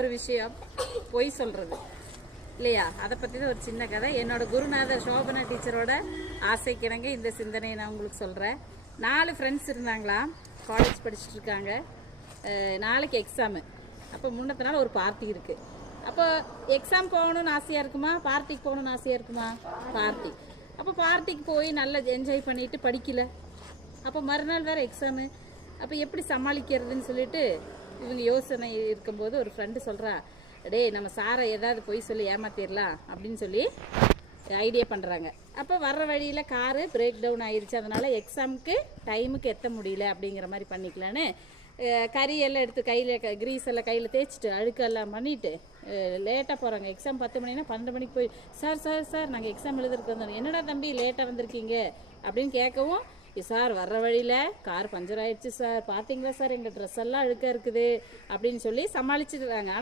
ஒரு விஷயம் பொய் சொல்கிறது இல்லையா? அதை பற்றி தான் ஒரு சின்ன கதை. என்னோட குருநாதர் சோபனா டீச்சரோட ஆசைக்கிணங்க இந்த சிந்தனையை நான் உங்களுக்கு சொல்கிறேன். 4 ஃப்ரெண்ட்ஸ் இருந்தாங்களா, காலேஜ் படிச்சுட்டு இருக்காங்க. நாளைக்கு எக்ஸாமு. அப்போ முன்னத்த நாள் ஒரு பார்ட்டி இருக்குது. அப்போ எக்ஸாம் போகணுன்னு ஆசையாக இருக்குமா, பார்ட்டிக்கு போகணுன்னு ஆசையாக இருக்குமா? பார்ட்டி. அப்போ பார்ட்டிக்கு போய் நல்லா என்ஜாய் பண்ணிட்டு படிக்கல. அப்போ மறுநாள் வேறு எக்ஸாமு. அப்போ எப்படி சமாளிக்கிறதுன்னு சொல்லிட்டு இவங்க யோசனை இருக்கும்போது ஒரு ஃப்ரெண்டு சொல்கிறா, டேய் நம்ம சாரை ஏதாவது போய் சொல்லி ஏமாத்திடலாம் அப்படின்னு சொல்லி ஐடியா பண்ணுறாங்க. அப்போ வர்ற வழியில் காரு பிரேக் டவுன் ஆயிடுச்சு, அதனால் எக்ஸாமுக்கு டைமுக்கு எத்த முடியல அப்படிங்கிற மாதிரி பண்ணிக்கலான்னு கறியெல்லாம் எடுத்து கையில் கிரீஸ் எல்லாம் கையில் தேய்ச்சிட்டு அழுக்கெல்லாம் பண்ணிவிட்டு லேட்டாக போகிறாங்க. எக்ஸாம் 10 மணினா 12 மணிக்கு போய் சார் நாங்கள் எக்ஸாம் எழுதுறதுக்கு வந்தோம். என்னடா தம்பி லேட்டாக வந்திருக்கீங்க அப்படின்னு கேட்கவும், சார் வர்ற வழியில் கார் பஞ்சர் ஆயிடுச்சு சார், பார்த்தீங்களா சார் எங்கள் ட்ரெஸ் எல்லாம் அழுக்காக இருக்குது அப்படின்னு சொல்லி சமாளிச்சுடுறாங்க.